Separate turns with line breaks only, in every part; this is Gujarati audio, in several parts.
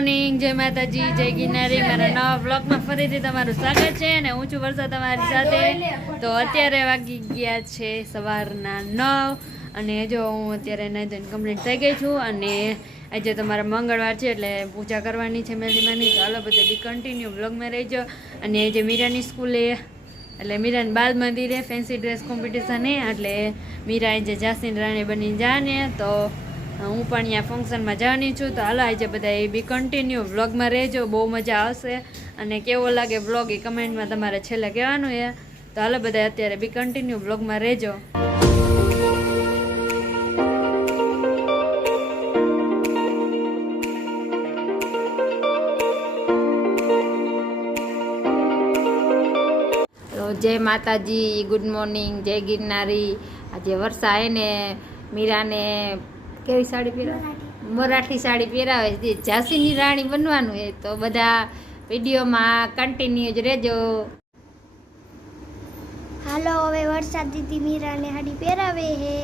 મોર્નિંગ જય માતાજી, જય ગિરનારી. મારા નવા બ્લોગમાં ફરીથી તમારું સ્વાગત છે અને હું છું વર્ષા તમારી સાથે. તો અત્યારે વાગી ગયા છે સવારના નવ અને જો હું અત્યારે નાઈ કમ્પ્લીટ થઈ ગઈ છું અને આજે તમારા મંગળવાર છે એટલે પૂજા કરવાની છે મેલીમાની તો હાલો બધે બી કન્ટિન્યુ બ્લોગમાં રહેજો. અને જે મીરાની સ્કૂલે, એટલે મીરાને બાલ મંદિરે ફેન્સી ડ્રેસ કોમ્પિટિશન એટલે મીરા આજે જાસીન રાણી બની જાને, તો હું પણ અહીંયા ફંક્શનમાં જવાની છું. તો હાલો, આજે બધા એ બી કન્ટિન્યુ વ્લોગમાં રહેજો. બહુ મજા આવશે. અને કેવો લાગે વ્લોગ એ કમેન્ટમાં તમારે છેલ્લે કહેવાનું એ તો હાલો, બધા અત્યારે બી કન્ટિન્યુ વ્લોગમાં રહેજો.
જય માતાજી, ગુડ મોર્નિંગ, જય ગિરનારી. આજે વર્ષા આવીને મીરાને કેવી સાડી પહેરાવે? મરાઠી સાડી પહેરાવે છે. ઝાંસીની રાણી બનવાનું છે તો બધા વિડીયોમાં કન્ટિન્યુ જ રહેજો.
હાલો હવે વરસાદ દીદી મીરાને સાડી પહેરાવે હે.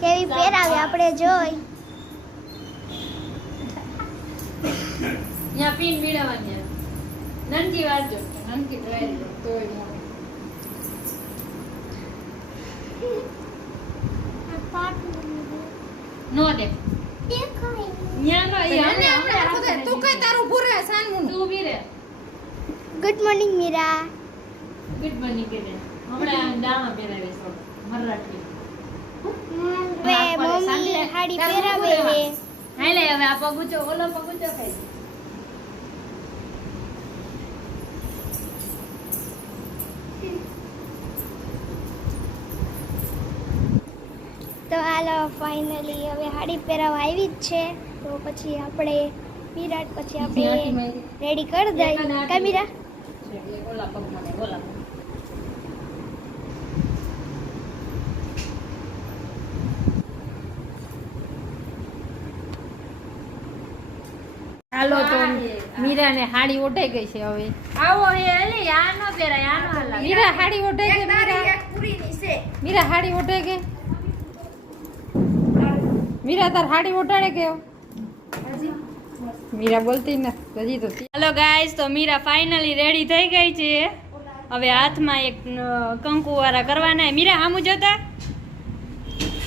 કેવી પહેરાવે? આપણે જોઈ.
ત્યાં પીન મેળવવાની નનકી વાંચો નનકી ડ્રાઈવ તોય નો દે. ન્યા નો ઈ હમણાં હમણાં રાખે
તું કઈ તારું પૂરે સાનમું
તું ઊભી રહે
good morning Meera
good morning કે હમણાં દામા પહેરાવે છો. મરાઠી.
હવે મમ્મી હાડી પહેરાવે હે
હાલે હવે આ પગુચો ઓલો પગુચો ખાઈ
હાલો ફાઇનલી હવે હાડી પહેરાવા આવી જ છે. તો પછી આપણે વિરાટ પછી આપણે રેડી કરી દઈએ. કેમેરા મીરા?
તો મીરા ને
હાલો હાડી ઓઢાઈ ગઈ છે હવે.
આવો એ એલી આ ન પહેરાય આ ન
મીરા હાડી ઓઢાઈ ગઈ મીરા. મીરા હાડી ઓઢાઈ ગઈ? મીરા તાર હાડી ઓઢાડે ગયો મીરા બોલતી નથી, હજી તો
હેલો ગાઈસ તો મીરા ફાઇનલી રેડી થઈ ગઈ છે. હવે હાથમાં એક કંકુવાળા કરવાના મીરા આમું જોતા?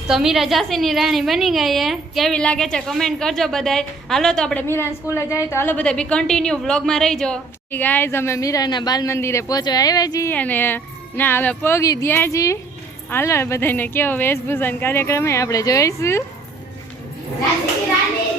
તો મીરા ઝાંસીની રાણી બની ગઈ હે કેવી લાગે છે કમેન્ટ કરજો બધાય. હાલો તો આપણે મીરા સ્કૂલે જઈએ તો હાલો બધા બી કન્ટિન્યુ વ્લોગમાં રહીજો. ગાઈઝ અમે મીરાના બાલ મંદિરે પહોંચવા આવ્યા છીએ અને ના હવે પોગી ગયા છીએ. હાલો બધાને કેવો વેશભૂષણ કાર્યક્રમ આપણે જોઈશું. Gracias, grande.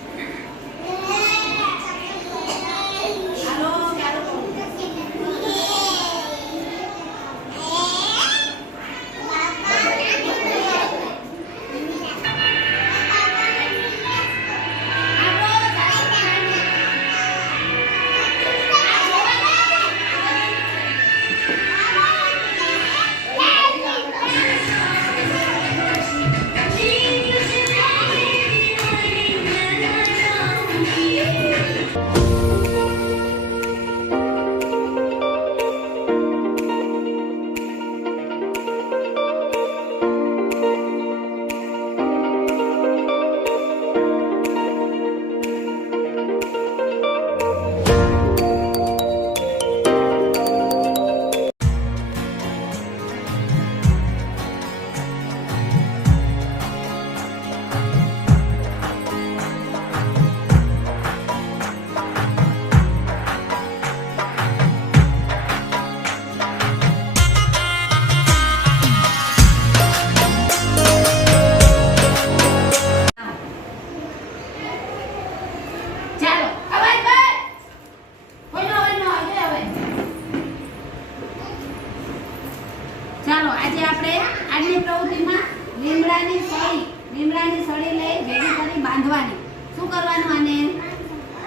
આપણે આજની પ્રવૃત્તિમાં લીમડાની સળી લીમડાની સળી લઈ ભેગી કરી બાંધવાની. શું કરવાનું આને?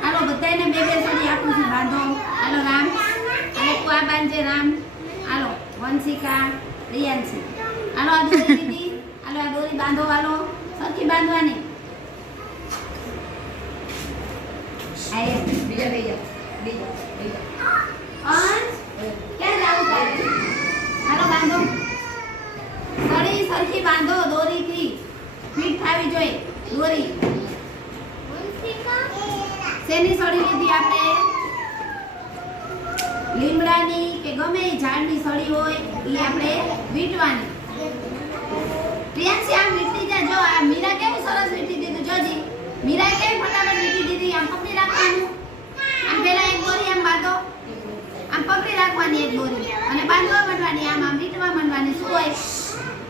હાલો બધાને બે બે સળી આપું છું. બાંધો. હાલો, રામ. હાલો, તું બાંધજે, રામ. હાલો, વંશિકા રિયાંશી આલો આ દોરી દીધી. હાલો, આ દોરી બાંધો આલો સરખી બાંધવાની. આયે બીજા બીજા બીજા. બાંધો, દોરીથી ફીટ થવી જોઈએ દોરી. શેની સળી લીધી આપણે? લીમડાની કે ગમે ઝાડની સળી હોય એ આપણે વીંટવાની. પ્રિયાંશી આમ વીંટી જા જો, આ મીરા કેવું સરસ વીંટી દીધું, જોજી. મીરા કેવી ફટાફટ વીંટી દીધી? આમ પકડી રાખવાનું. આમ પેલા એક દોરી આમ બાંધો. આમ પકડી રાખવાની એક દોરી. અને બાંધવા માંડવાની, આમ આમ વીંટવા માંડવાની. શું હોય?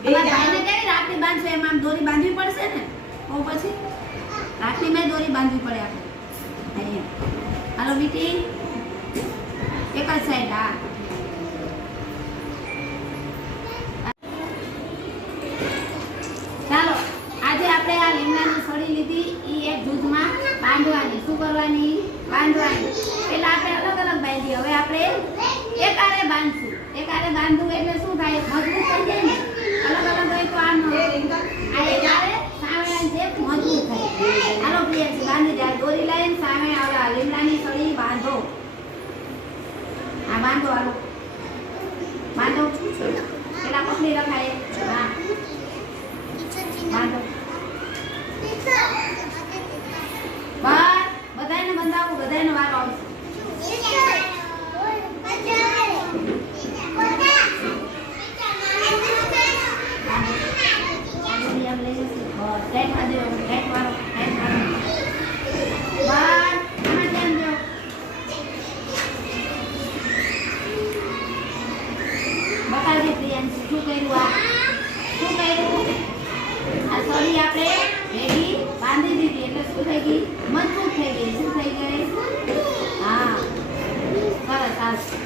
તમારા ભાઈને કેવી રાખડી બાંધશો એમ આમ દોરી બાંધવી પડશે ને? તો પછી? રાખડીમાં દોરી બાંધવી પડે આપણે. અહીંયા. હાલો બીટી એક જ સાઈડ હા. ચાલો આજે આપણે આ લીમડાની સળી લીધી. એ એક જૂથમાં બાંધવાની. શું કરવાની? બાંધવાની. પેલા આપણે અલગ અલગ બાંધી હવે આપણે એકારે બાંધશું. એકારે બાંધવું એટલે શું થાય? મજબૂત થઈ જાય ને. બાંધી આ બાંધો હાલો બાંધો પેલા પકડી રખાય હા બાંધો બસ બધાને બંધાવું બધાને વારો આવશે દોરી આમ લઈ જશે. બસ, ટાઈટ વાળી દેવાનું, ટાઈટ વાળો, ટાઈટ વાળો. બસ, આમાં ધ્યાન દો. બતાવજે પ્રિયાંશી, શું કર્યું આ? શું કર્યું? આ આપણે ભેગી બાંધી દીધી એટલે શું થઈ ગઈ? મજબૂત થઈ ગઈ. શું થઈ ગઈ? હા. સરસ સરસ.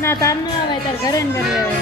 ના તાર ન આવે તાર ઘરે ને ઘરે આવે.